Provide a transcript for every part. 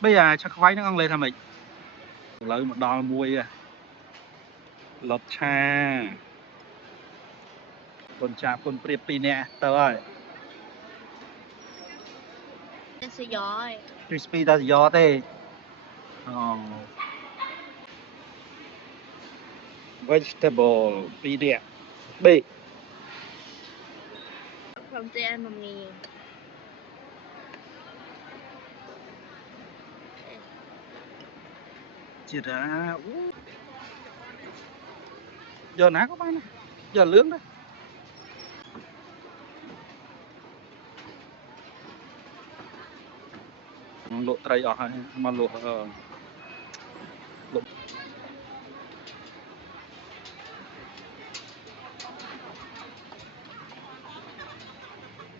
bây giờ chắc quay nó lên thằng mình lấy một đòn mùi lọt cha con chạp con priệp pi nè tao ơi Sư giỏi crispy ta gió thế vegetable pi nè b không chơi ăn mà mì chỉ ra giờ ná có bao này giờ lướng đấy lộ tray ở hay mà lộ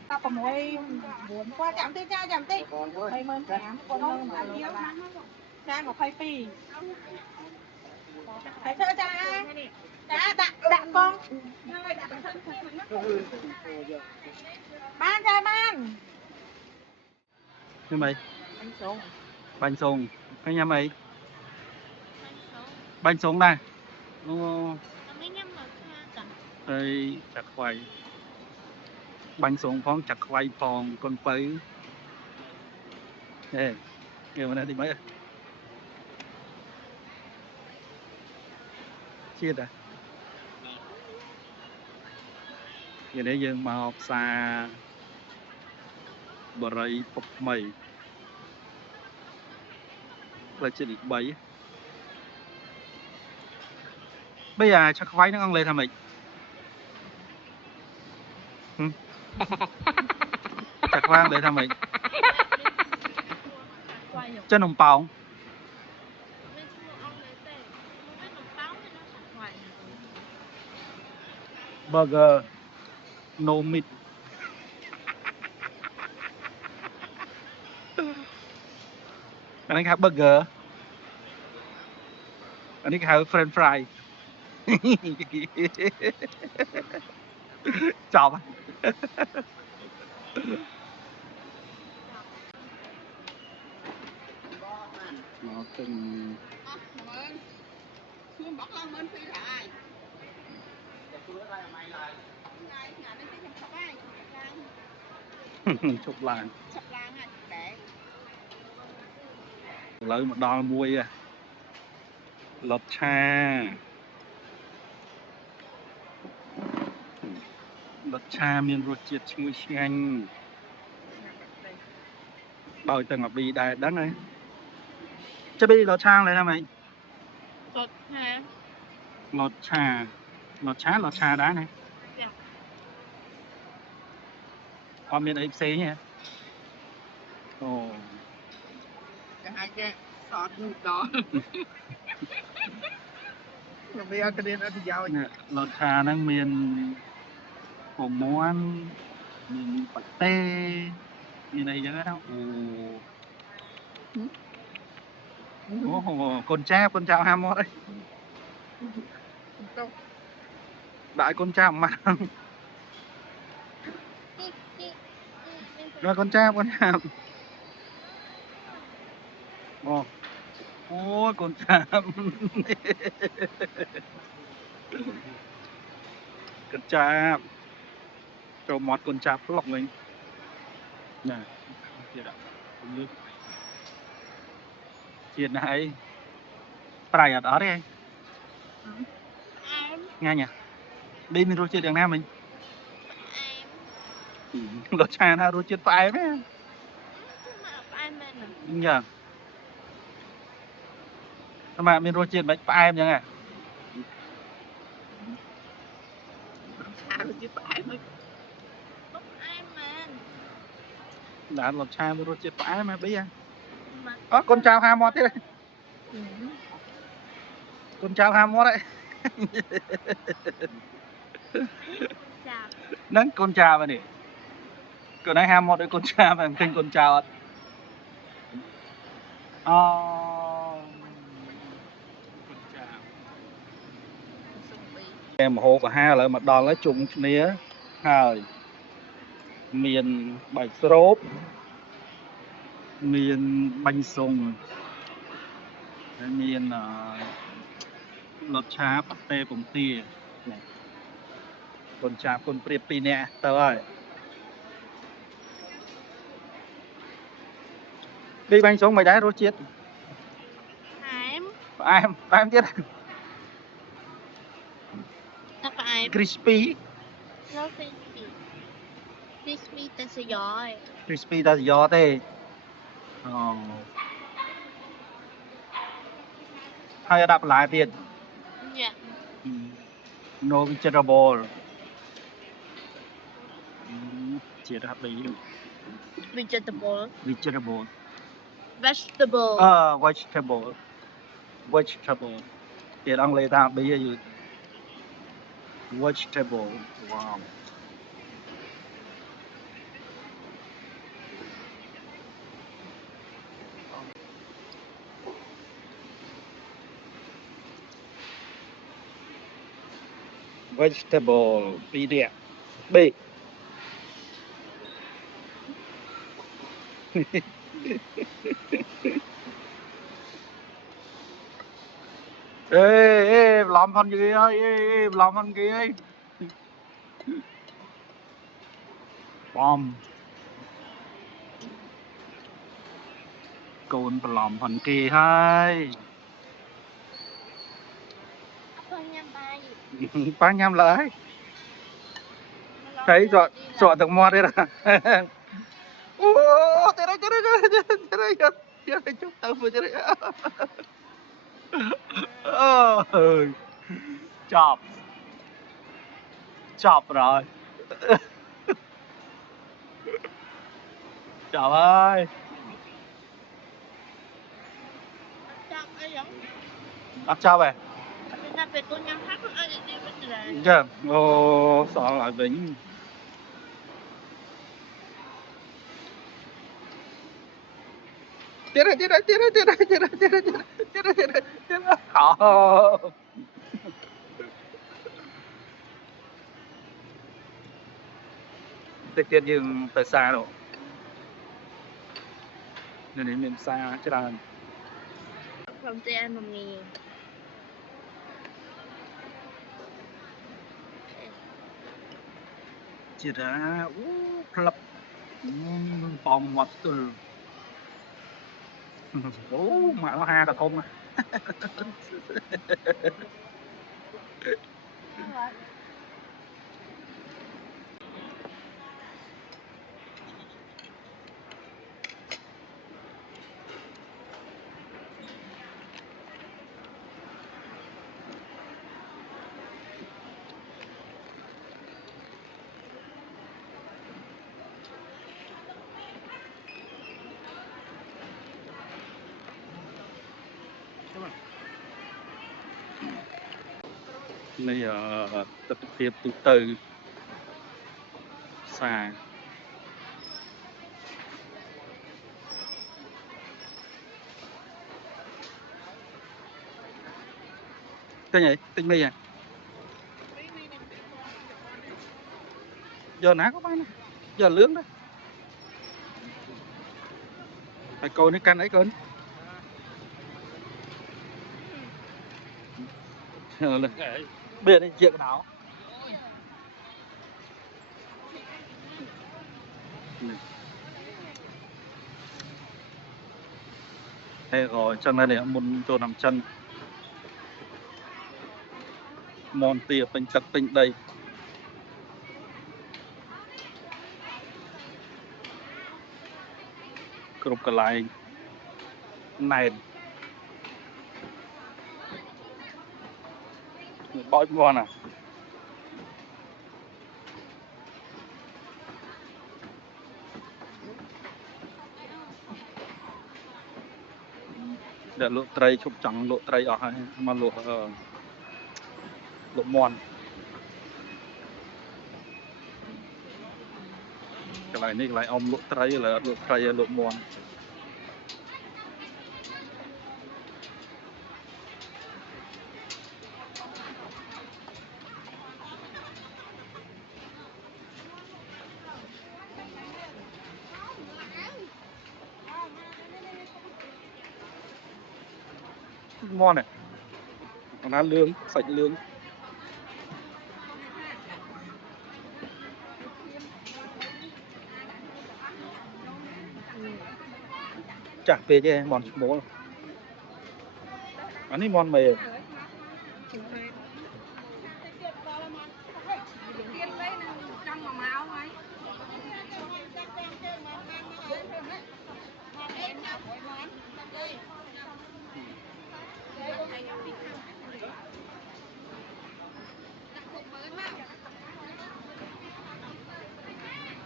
tao còn mỗi muốn qua chạm tí mày mơn chạm con đâu mà thiếu cha một khoai phi phải thơ cha đạn con ban cha ban thế mày bánh sùng cái nhà mày bánh sùng này đây chặt khoai bánh sùng phong chặt khoai phong con pấy nè kêu này đi mấy chia à giờ để dương mà học xa bờ rây phục mày là chỉ được bảy bây giờ chắc quay nó lên thằng mình chắc quay lên thằng mình chân nồng bóng burger no meat anh ấy khá burger anh ấy khá french fry chọc nó từng chụp lại lấy một đòn mùi lọt cha miền ruột chiết chui xanh đòi từng ngọc đi đại đất này chứ bây lọt cha này là mày lọt cha đá này qua miền ấy xế nhỉ ồ hai cái sọt đó bây giờ cái điện ở thì giàu lọt cha năng miền hồ muôn miền bạch tê miền này chẳng đâu ồ con chao ham mót đấy đại con chao mà rồi con chao ồ con chao con chao cho mót con chao lọc mình nè chuyện này phải ở đó đi anh nghe nhỉ đi mình rồi chuyện đường nam mình lột cha na rồi chuyện phải mấy nhờ mà mình rồi chuyện bạch phải nhá à đã lột cha rồi chuyện phải mà bây giờ con chào ham mót thế này con chào ham mót đấy nâng con chào mà nè cửa này ham mót đấy con chào mà kênh con chào em hồ và ha lại mặt đòn lấy chung nía hơi miền bảy sốt miền bánh sùng miền lột cháp tê bụng tia con cháp con priệp pi nè tao ơi đi bánh sùng mày đá rốt chết em chết nó phải crispy nó crispy crispy tên sợi giỏi crispy ta gió tê hay đáp lại tiền dạ no vegetable chết hấp lý vegetable vegetable vegetable vegetable vegetable tiền ăn lấy ta bây giờ vegetable wow vegetable bí đẹp bí ê làm phần gì ơi làm phần gì ơi bom cồn làm phần kỳ hay không nhâm bay ba nhâm lại thấy dọa được mua đây là ô thế đây chúc tao vừa thế đấy chọc chọc rồi chọc ơi ăn chào về chưa ô sợ lại vĩnh tiếp tiếp nhưng từ xa rồi nên đến miền xa chứ là không thể ăn mì chỉ ra club phòng mặt từ mà nó ha cả thôn này tập tiếp từ xa cái gì tinh mi à giờ ná có bán giờ lướng đó phải coi nó canh ấy cơn biết đi chuyện nào đây rồi trong này để muốn cho nằm chân mòn tìa bình tật bình đây cục cả lại này bói ngon à để lụa tray chụp trắng lụa tray ở hay mà lụa mòn cái này lại ông lụa tray lụa mòn ngon này. Nó lương, sạch lương. Chả về chứ món bố. Anh ấy món mề.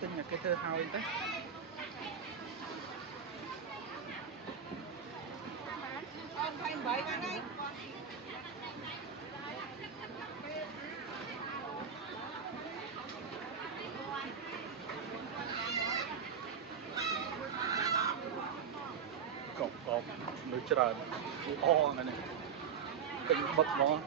Tên nhà cái thơ hao thế. Cọc nước tràn to này này. Kinh bật nó.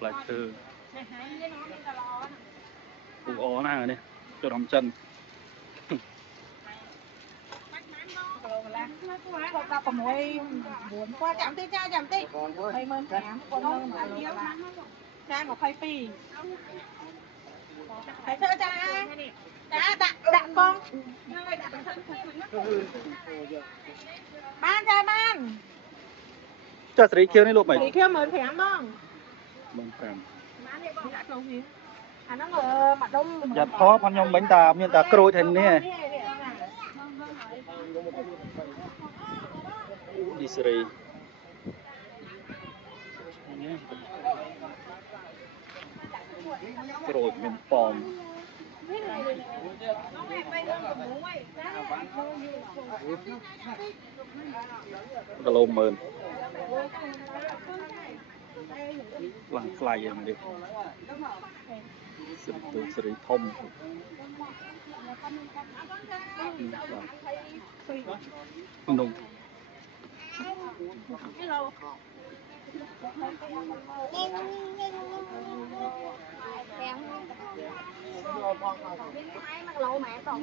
Lại từ củ ó nào này cho đóng chân. Ta có mỗi muốn qua chạm tí cha chạm tí mày mơn kém con nâng mà yếu cha ngọc khoai phi phải thơ cha đạn con ban cha ban Chả sấy kêu này lụp mày. sấy kêu mơn kém không Mơn kém. nó ngờ mặt đông Giặt khó con nhông bánh tà miên tà crôi thành nè. Đi sấy. Crôi miên pom. Đã lâu mơn. Lăng fly em đi. Sấy thông. Nung. Kém. Miếng máy mặc lẩu mẹ tổng